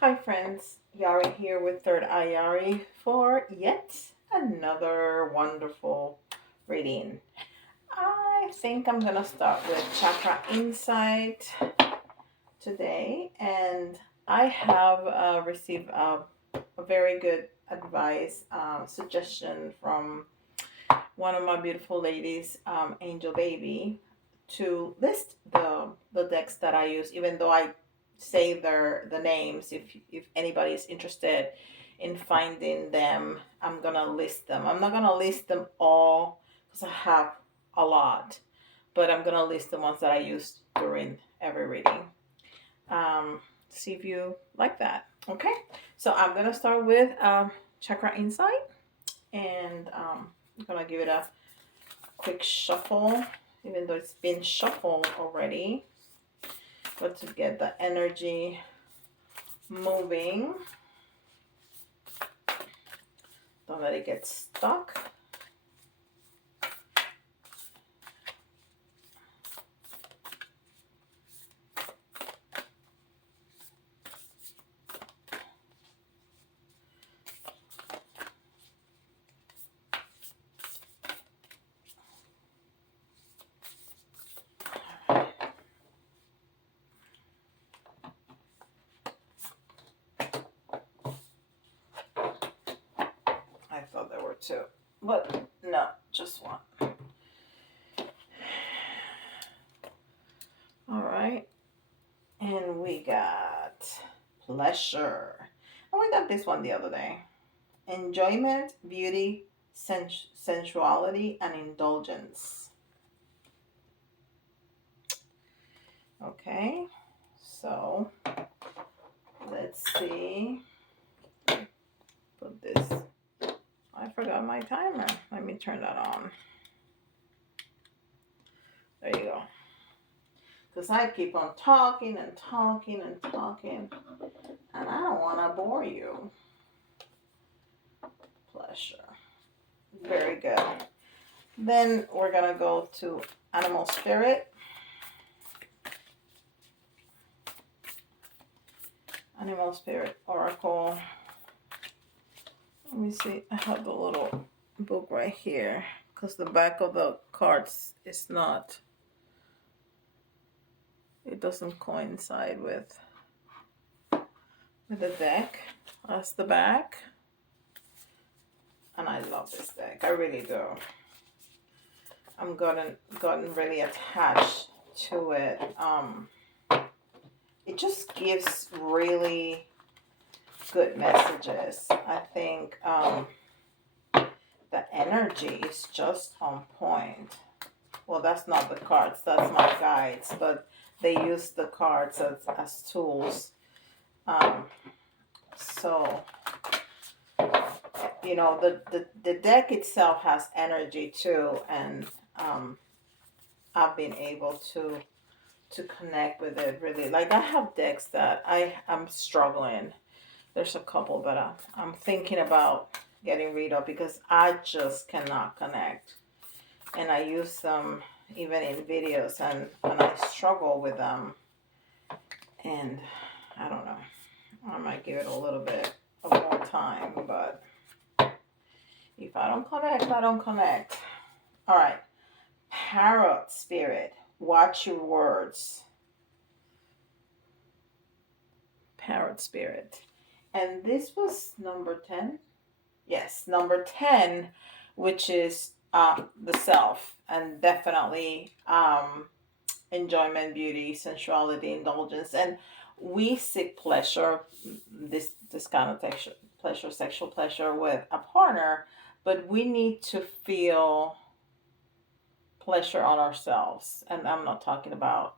Hi friends, Yari here with Third Eye Yari for yet another wonderful reading. I think I'm gonna start with Chakra Insight today, and I have received a very good advice suggestion from one of my beautiful ladies, Angel Baby, to list the decks that I use, even though I say the names. If anybody is interested in finding them, I'm gonna list them. I'm not gonna list them all because I have a lot, but I'm gonna list the ones that I use during every reading. See if you like that. Okay, so I'm gonna start with Chakra Insight, and I'm gonna give it a quick shuffle, even though it's been shuffled already, but to get the energy moving. Don't let it get stuck. I thought there were two, but no, just one. All right, and we got pleasure, and we got this one the other day: enjoyment, beauty, sensuality, and indulgence. Okay, so let's see. Put this. I forgot my timer. Let me turn that on. There you go. Because I keep on talking and talking and talking, and I don't want to bore you. Pleasure. Very good. Then we're going to go to animal spirit. Animal spirit oracle. Let me see. I have the little book right here because the back of the cards is not, it doesn't coincide with the deck. That's the back. And I love this deck. I really do. I'm gotten really attached to it. It just gives really good messages. I think the energy is just on point. Well, that's not the cards, that's my guides, but they use the cards as tools. So, you know, the deck itself has energy too, and I've been able to connect with it really. Like, I have decks that I'm struggling. There's a couple that I'm thinking about getting rid of because I just cannot connect. And I use them even in videos, and I struggle with them. And I don't know. I might give it a little bit of more time, but if I don't connect, I don't connect. All right. Parrot spirit. Watch your words. Parrot spirit. And this was number 10. Yes, number 10, which is the self, and definitely enjoyment, beauty, sensuality, indulgence. And we seek pleasure, this kind of pleasure, sexual pleasure with a partner, but we need to feel pleasure on ourselves. And I'm not talking about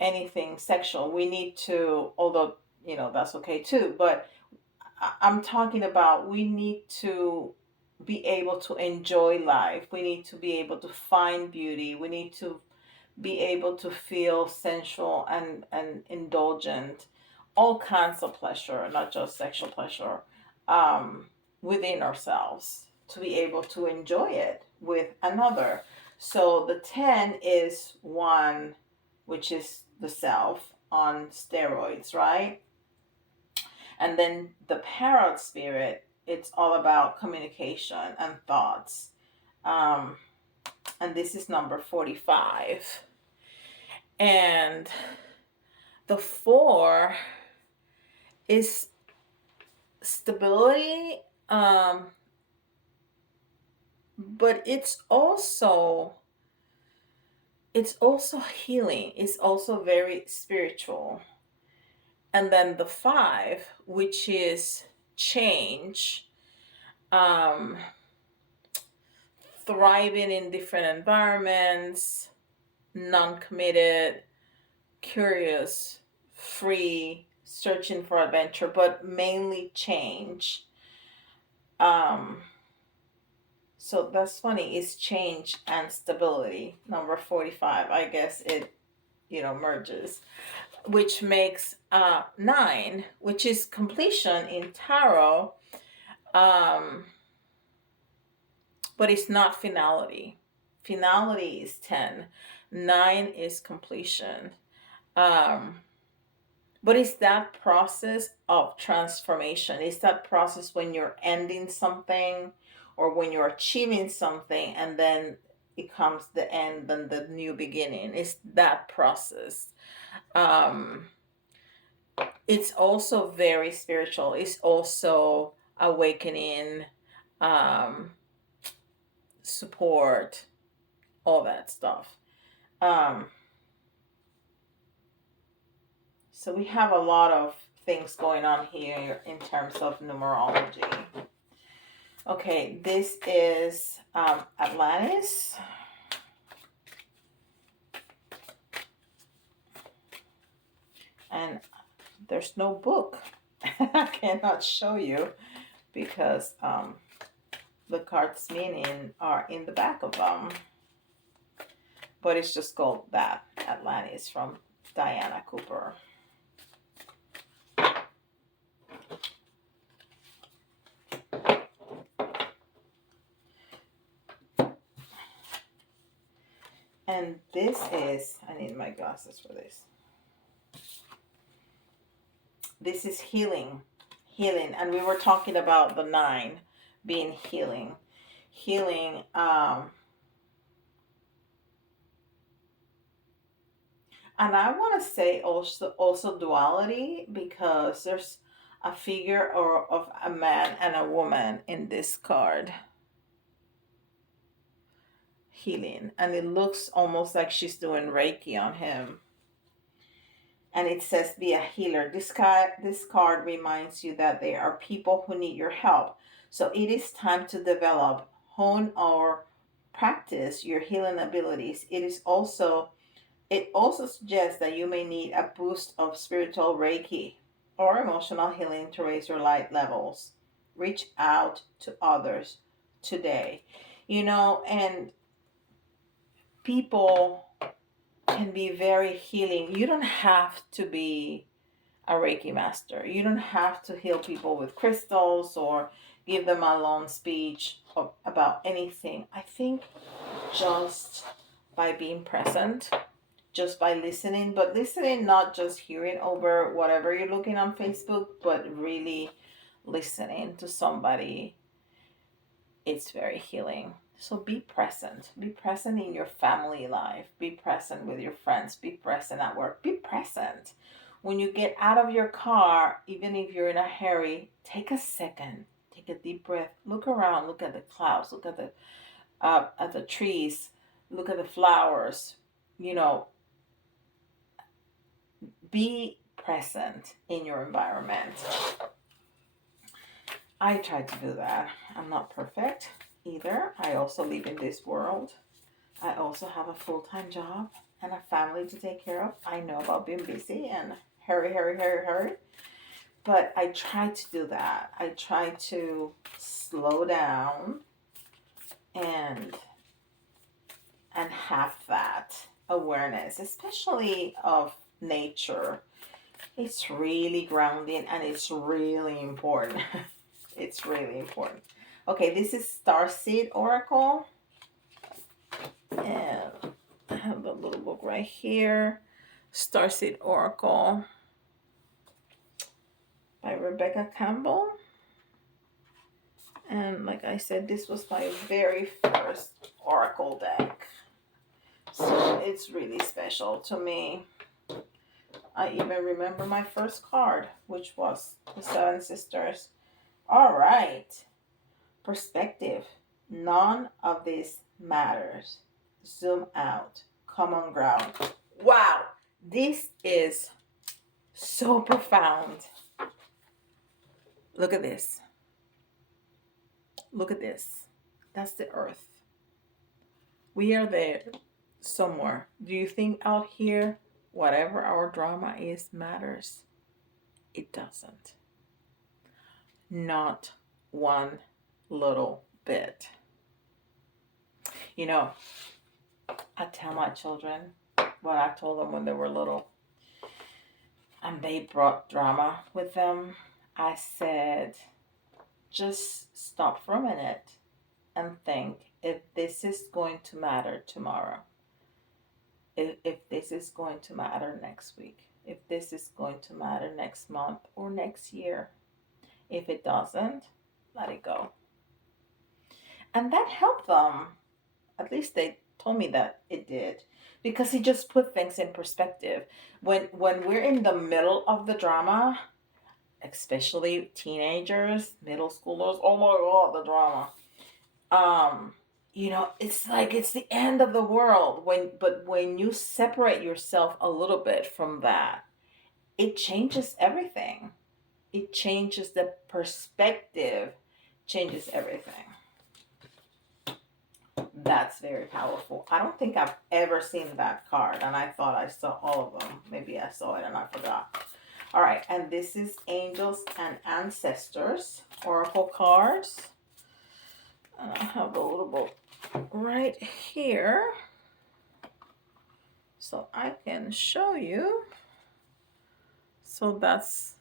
anything sexual. We need to, although, you know, that's okay too, but I'm talking about we need to be able to enjoy life. We need to be able to find beauty. We need to be able to feel sensual and indulgent, all kinds of pleasure, not just sexual pleasure, within ourselves, to be able to enjoy it with another. So the 10 is one which is the self on steroids, right? And then the parrot spirit, it's all about communication and thoughts. Um, and this is number 45. And the 4 is stability, but it's also healing. It's also very spiritual. And then the 5, which is change, um, thriving in different environments, non-committed, curious, free, searching for adventure, but mainly change. So that's funny, it's change and stability. Number 45, I guess it, merges, which makes 9, which is completion in tarot. But it's not finality. Finality is 10. 9 is completion. But it's that process of transformation. It's that process when you're ending something or when you're achieving something and then it comes the end and the new beginning. It's that process. It's also very spiritual. It's also awakening, support, all that stuff. So we have a lot of things going on here in terms of numerology. Okay, this is Atlantis. And there's no book. I cannot show you because the cards meaning are in the back of them. But it's just called that, Atlantis, from Diana Cooper. And this is, I need my glasses for this. This is healing. Healing. And we were talking about the 9 being healing. Healing. And I want to say also duality, because there's a figure of a man and a woman in this card. Healing. And it looks almost like she's doing Reiki on him. And it says, be a healer. This card reminds you that there are people who need your help. So it is time to develop, hone, or practice your healing abilities. It also suggests that you may need a boost of spiritual Reiki or emotional healing to raise your light levels. Reach out to others today. And people can be very healing. You don't have to be a Reiki master. You don't have to heal people with crystals or give them a long speech about anything. I think just by being present, just by listening, but listening, not just hearing over whatever you're looking on Facebook, but really listening to somebody, it's very healing. So be present. Be present in your family life. Be present with your friends. Be present at work. Be present. When you get out of your car, even if you're in a hurry, take a second. Take a deep breath. Look around. Look at the clouds. Look at the trees. Look at the flowers. Be present in your environment. I try to do that. I'm not perfect either. I also live in this world. I also have a full-time job and a family to take care of. I know about being busy and hurry. But I try to do that. I try to slow down and have that awareness, especially of nature. It's really grounding and it's really important. It's really important. Okay, this is Starseed Oracle. And I have the little book right here. Starseed Oracle by Rebecca Campbell. And like I said, this was my very first Oracle deck. So it's really special to me. I even remember my first card, which was the Seven Sisters. All right. Perspective. None of this matters. Zoom out. Common ground. Wow. This is so profound. Look at this. Look at this. That's the earth. We are there somewhere. Do you think out here, whatever our drama is matters? It doesn't. Not one little bit. You know, I tell my children what I told them when they were little, and they brought drama with them. I said, just stop for a minute and think if this is going to matter tomorrow, if this is going to matter next week, if this is going to matter next month or next year. If it doesn't, let it go. And that helped them. At least they told me that it did. Because he just put things in perspective. When we're in the middle of the drama, especially teenagers, middle schoolers, oh my god, the drama. You know, it's like it's the end of the world. But when you separate yourself a little bit from that, it changes everything. It changes the perspective, changes everything. That's very powerful. I don't think I've ever seen that card, and I thought I saw all of them. Maybe I saw it and I forgot. All right, and this is Angels and Ancestors Oracle cards. And I have a little book right here, so I can show you. So that's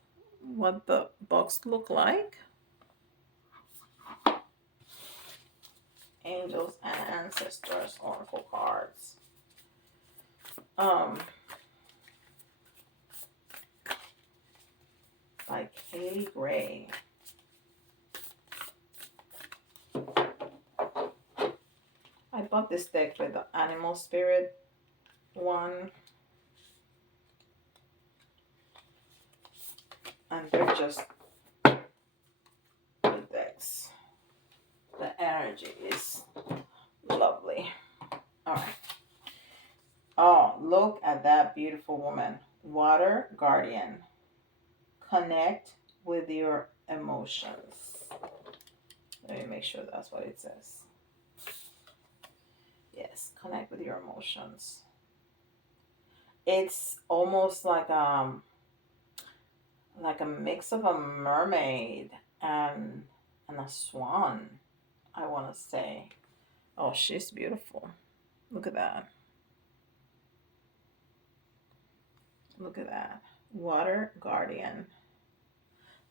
what the box look like. Angels and Ancestors Oracle cards. By Katie Gray. I bought this deck with the Animal Spirit one. And they're just good decks. The energy is lovely. All right. Oh, look at that beautiful woman. Water Guardian. Connect with your emotions. Let me make sure that's what it says. Yes, connect with your emotions. It's almost like a mix of a mermaid and a swan, I want to say. Oh, she's beautiful. Look at that. Look at that. Water Guardian.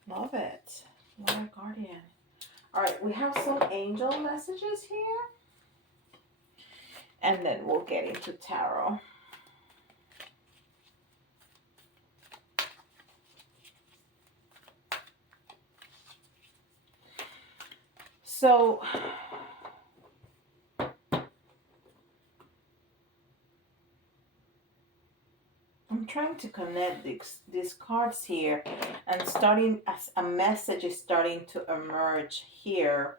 Love it. Water Guardian. All right, we have some angel messages here. And then we'll get into tarot. So, I'm trying to connect these cards here, and starting as a message is starting to emerge here.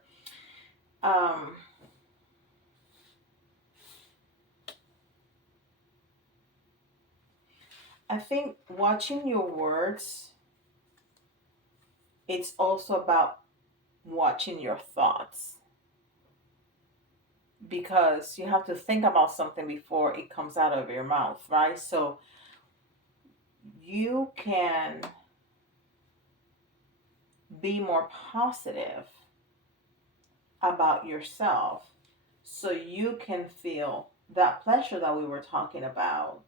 I think watching your words, it's also about watching your thoughts, because you have to think about something before it comes out of your mouth, right? So you can be more positive about yourself, so you can feel that pleasure that we were talking about.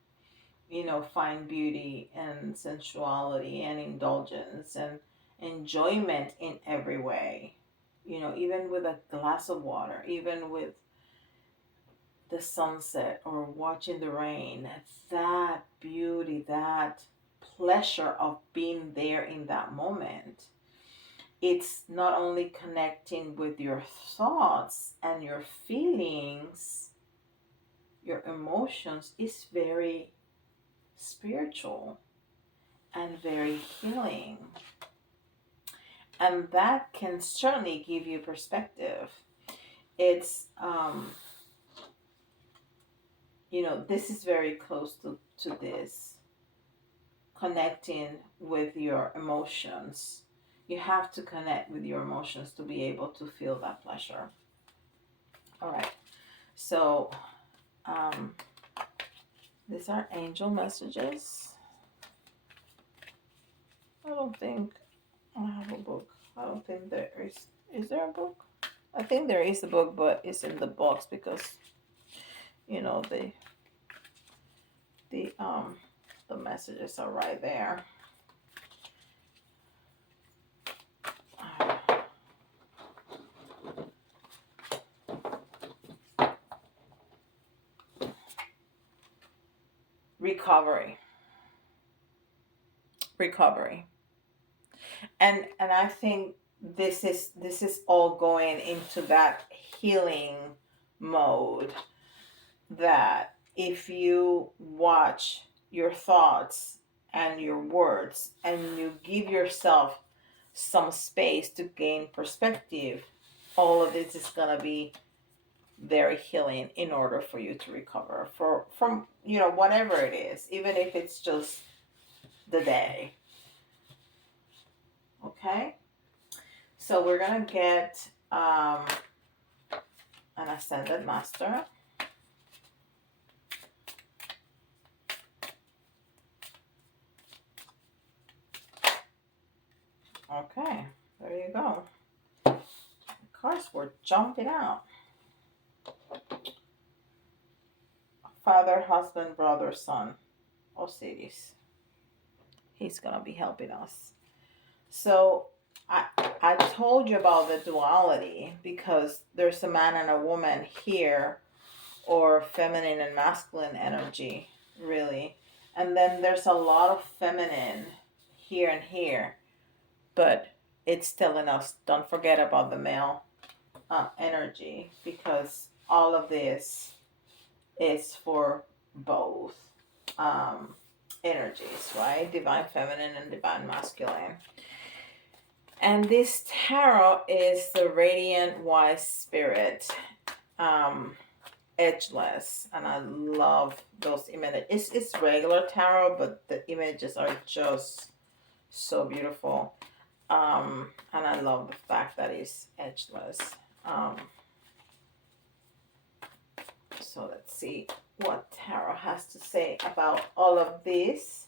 You know, find beauty and sensuality and indulgence and enjoyment in every way. You know, even with a glass of water, even with the sunset or watching the rain, that beauty, that pleasure of being there in that moment. It's not only connecting with your thoughts and your feelings, your emotions, it's very spiritual and very healing. And that can certainly give you perspective. It's, this is very close to this connecting with your emotions. You have to connect with your emotions to be able to feel that pleasure. All right. So, these are angel messages. I don't think I have a book. I don't think there is. Is there a book? I think there is a book, but it's in the box because, the the messages are right there. Recovery. And I think this is all going into that healing mode, that if you watch your thoughts and your words and you give yourself some space to gain perspective, all of this is going to be very healing in order for you to recover from whatever it is, even if it's just the day. Okay, so we're gonna get an ascended master. Okay, there you go. The cards were jumping out. Father, husband, brother, son, Osiris. He's gonna be helping us. So I told you about the duality because there's a man and a woman here, or feminine and masculine energy, really. And then there's a lot of feminine here and here, but it's telling us don't forget about the male energy, because all of this is for both energies, right? Divine feminine and divine masculine. And this tarot is the Radiant Wise Spirit, edgeless, and I love those images. It's regular tarot, but the images are just so beautiful. And I love the fact that it's edgeless. So let's see what tarot has to say about all of this.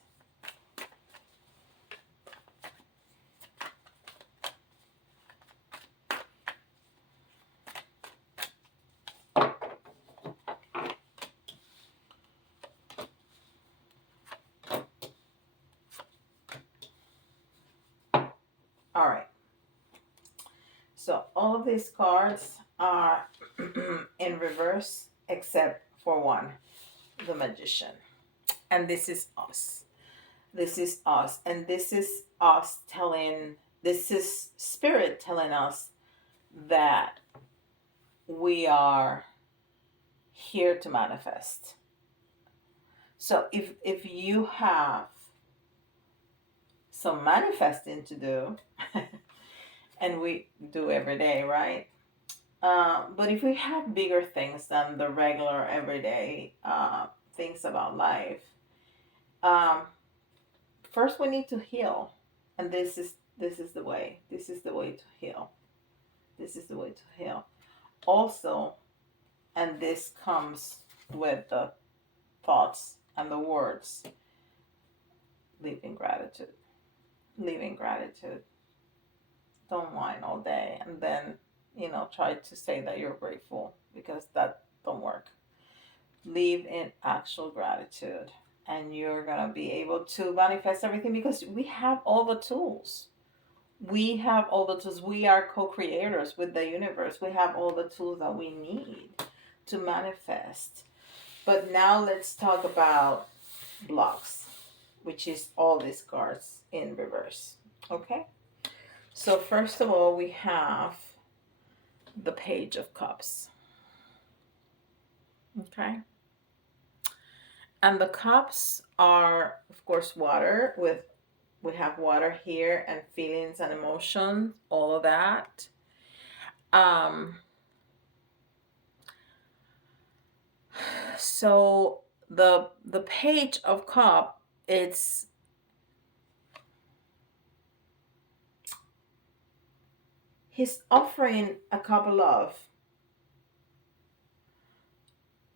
All right. So all of these cards are in reverse except for one, the Magician. And this is us. This is us. And this is us this is Spirit telling us that we are here to manifest. So if you have some manifesting to do, and we do every day, right? But if we have bigger things than the regular everyday things about life, first we need to heal, and this is the way. This is the way to heal. This is the way to heal. Also, and this comes with the thoughts and the words. Live in gratitude. Live in gratitude. Don't whine all day and then try to say that you're grateful, because that don't work. Live in actual gratitude, and you're gonna be able to manifest everything, because we have all the tools. We have all the tools. We are co-creators with the universe. We have all the tools that we need to manifest. But now let's talk about blocks, which is all these cards in reverse. Okay? So first of all, we have the Page of Cups. Okay? And the cups are, of course, water. We have water here, and feelings and emotions, all of that. So the Page of Cup, he's offering a cup of love,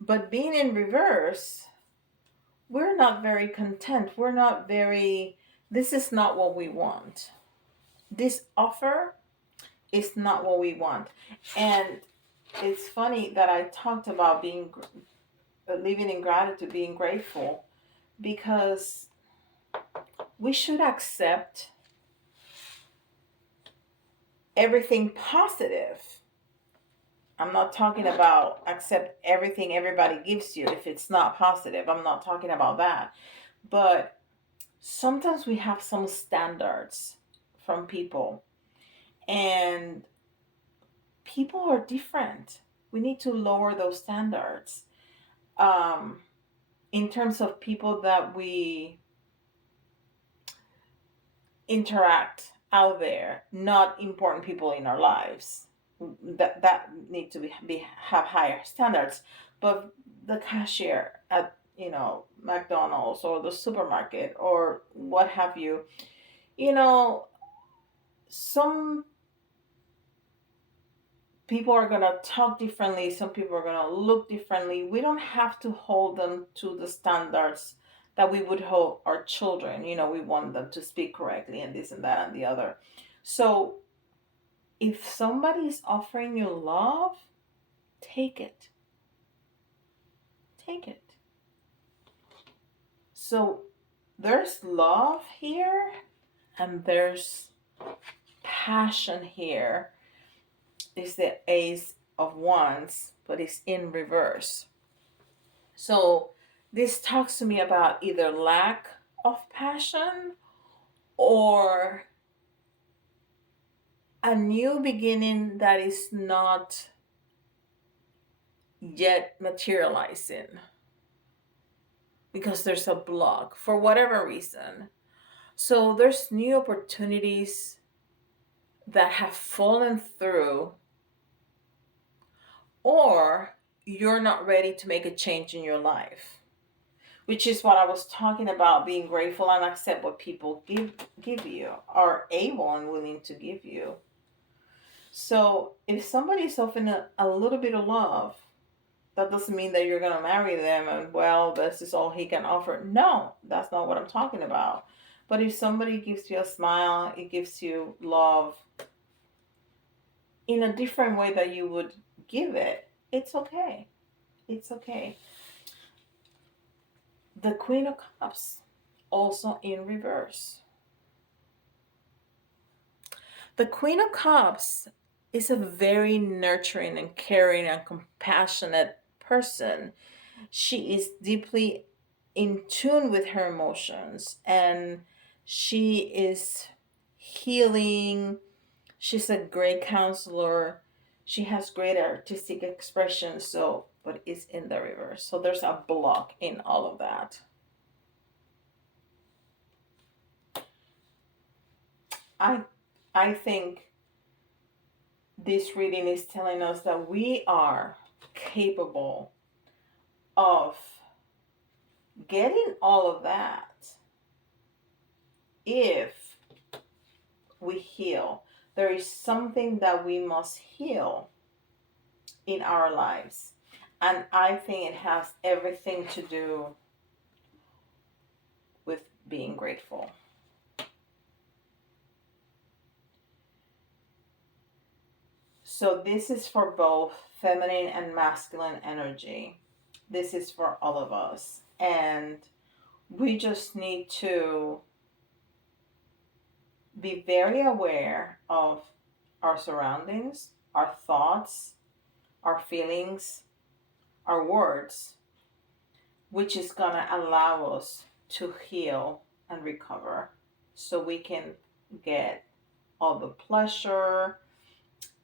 but being in reverse, we're not very content. We're not very, this is not what we want. This offer is not what we want. And it's funny that I talked about living in gratitude, being grateful, because we should accept everything positive. I'm not talking about accept everything everybody gives you if it's not positive. I'm not talking about that. But sometimes we have some standards from people, and people are different. We need to lower those standards. In terms of people that we interact out there, not important people in our lives, that need to have higher standards. But the cashier at McDonald's or the supermarket or what have you, some people are going to talk differently, some people are going to look differently. We don't have to hold them to the standards that we would hold our children. We want them to speak correctly and this and that and the other. So if somebody is offering you love, take it. Take it. So there's love here, and there's passion here. It's the Ace of Wands, but it's in reverse. So this talks to me about either lack of passion or a new beginning that is not yet materializing because there's a block for whatever reason. So there's new opportunities that have fallen through, or you're not ready to make a change in your life, which is what I was talking about, being grateful and accept what people give you, are able and willing to give you. So if somebody's offering a little bit of love, that doesn't mean that you're going to marry them and, well, this is all he can offer. No, that's not what I'm talking about. But if somebody gives you a smile, it gives you love in a different way that you would give it, it's okay. It's okay. The Queen of Cups, also in reverse. The Queen of Cups is a very nurturing and caring and compassionate person. She is deeply in tune with her emotions, and she is healing. She's a great counselor. She has great artistic expression, but it's in the reverse. So there's a block in all of that. I think this reading is telling us that we are capable of getting all of that if we heal. There is something that we must heal in our lives. And I think it has everything to do with being grateful. So this is for both feminine and masculine energy. This is for all of us. And we just need to be very aware of our surroundings, our thoughts, our feelings, our words, which is going to allow us to heal and recover so we can get all the pleasure,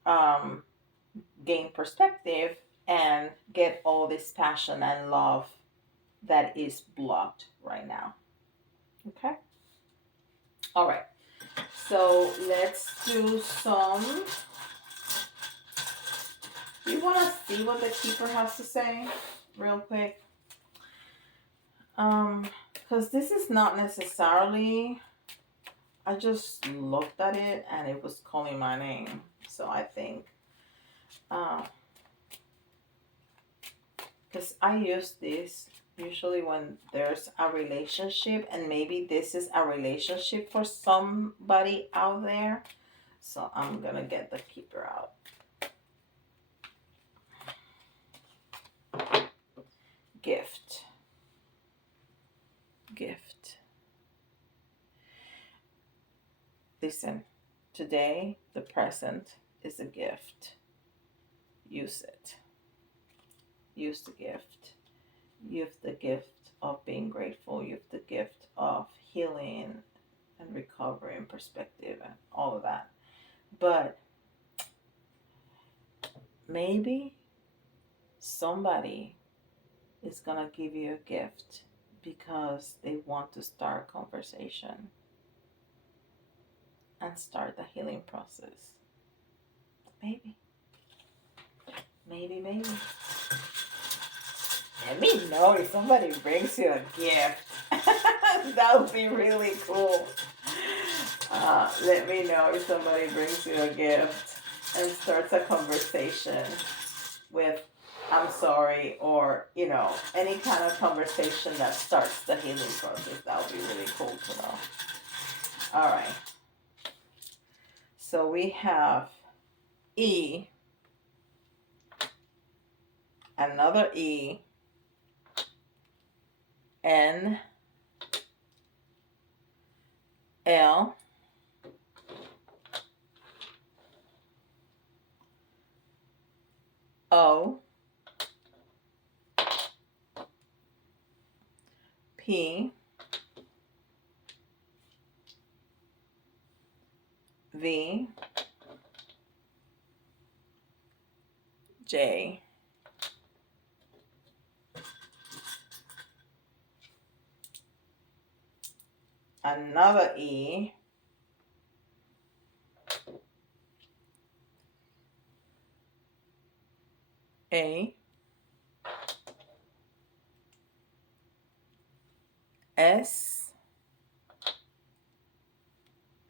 um, gain perspective, and get all this passion and love that is blocked right now. Okay? All right. So let's do some. You want to see what the Keeper has to say real quick? Because this is not necessarily, I just looked at it and it was calling my name. So I think, because I use this usually when there's a relationship, and maybe this is a relationship for somebody out there. So I'm going to get the Keeper out. Gift. Listen, today the present is a gift. Use it. Use the gift. You have the gift of being grateful. You have the gift of healing and recovery and perspective and all of that. But maybe somebody is going to give you a gift because they want to start a conversation and start the healing process. Maybe. Let me know if somebody brings you a gift. That would be really cool. Let me know if somebody brings you a gift and starts a conversation with I'm sorry, or, you know, any kind of conversation that starts the healing process. That would be really cool to know. All right. So we have E, another E, N, L, O, P, V, J, another E, A, S,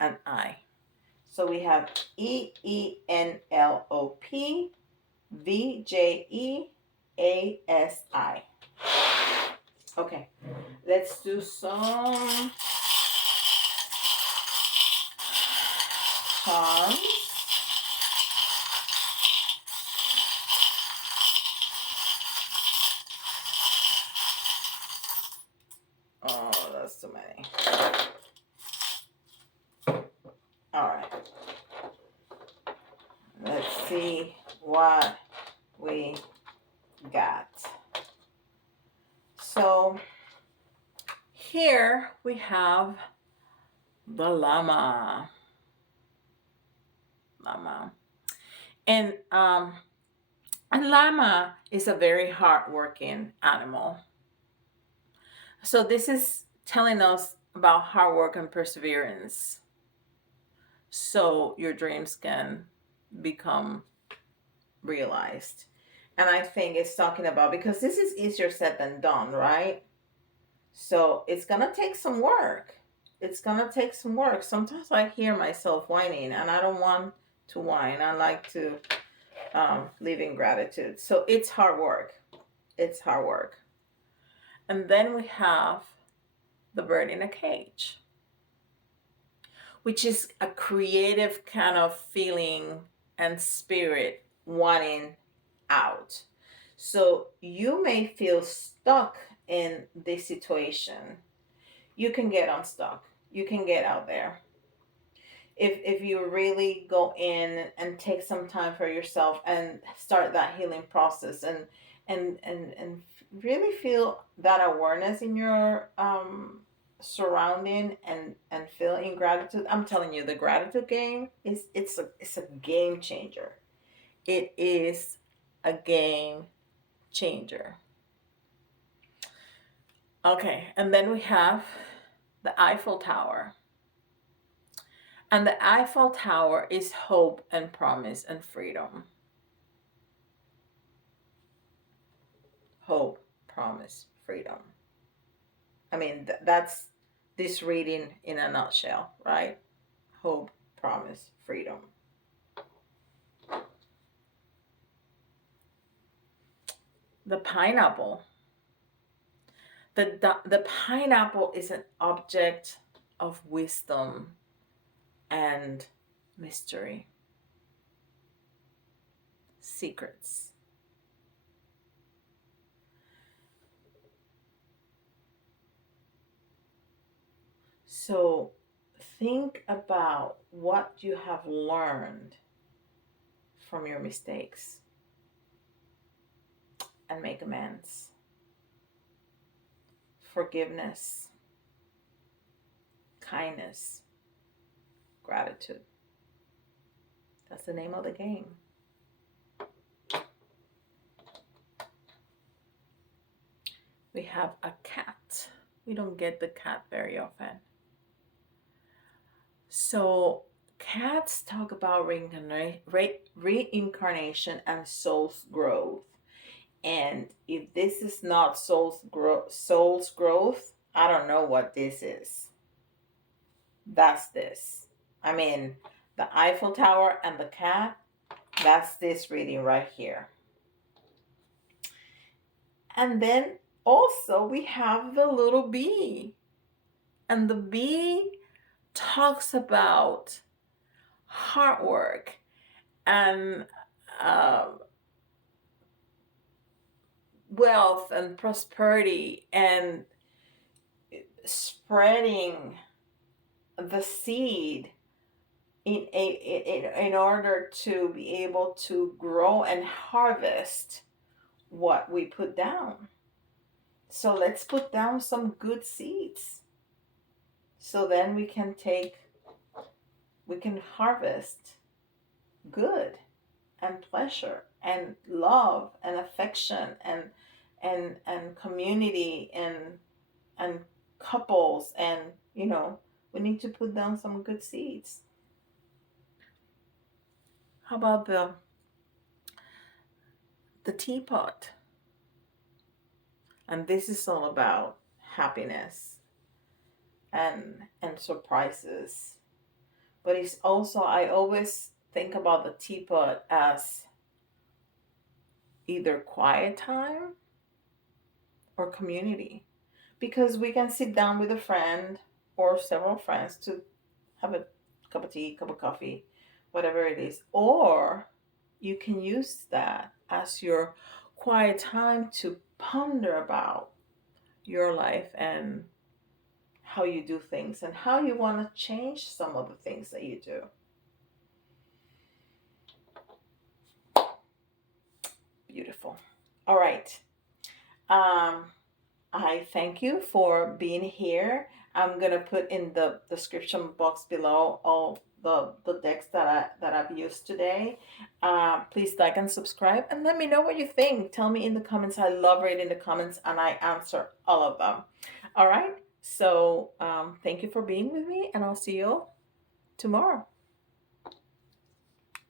and I. So we have E, E, N, L, O, P, V, J, E, A, S, I. Okay, let's do some charms. Oh, that's too many. All right. Let's see what we got. So here we have the llama. And llama is a very hardworking animal. So this is telling us about hard work and perseverance, so your dreams can become realized. And I think it's talking about, because this is easier said than done, right? So it's gonna take some work. Sometimes I hear myself whining, and I don't want to whine. I like to live in gratitude. So it's hard work. And then we have the bird in a cage, which is a creative kind of feeling and spirit wanting out. So you may feel stuck in this situation. You can get unstuck. You can get out there. If you really go in and take some time for yourself and start that healing process and really feel that awareness in your surrounding, and feel in gratitude. I'm telling you, the gratitude game is it's a game changer. It is a game changer. Okay, and then we have the Eiffel Tower. And the Eiffel Tower is hope and promise and freedom. Hope, promise, freedom. I mean, that's this reading in a nutshell, right? Hope, promise, freedom. The pineapple. The pineapple is an object of wisdom and mystery, secrets. So think about what you have learned from your mistakes and make amends. Forgiveness, kindness, gratitude. That's the name of the game. We have a cat. We don't get the cat very often. So cats talk about reincarnation and soul's growth. And if this is not soul's growth, I don't know what this is. That's this. I mean, the Eiffel Tower and the cat, that's this reading right here. And then also we have the little bee. And the bee talks about hard work and wealth and prosperity and spreading the seed in order to be able to grow and harvest what we put down. So let's put down some good seeds. So then we can harvest good and pleasure and love and affection and community and couples, and we need to put down some good seeds. How about the teapot? And this is all about happiness and surprises. But it's also, I always think about the teapot as either quiet time or community, because we can sit down with a friend or several friends to have a cup of tea, cup of coffee, whatever it is, or you can use that as your quiet time to ponder about your life and how you do things and how you want to change some of the things that you do. Beautiful. All right. I thank you for being here. I'm gonna put in the description box below all the decks that I've used today. Please like and subscribe and let me know what you think. Tell me in the comments. I love reading the comments and I answer all of them. All right. So thank you for being with me, and I'll see you tomorrow.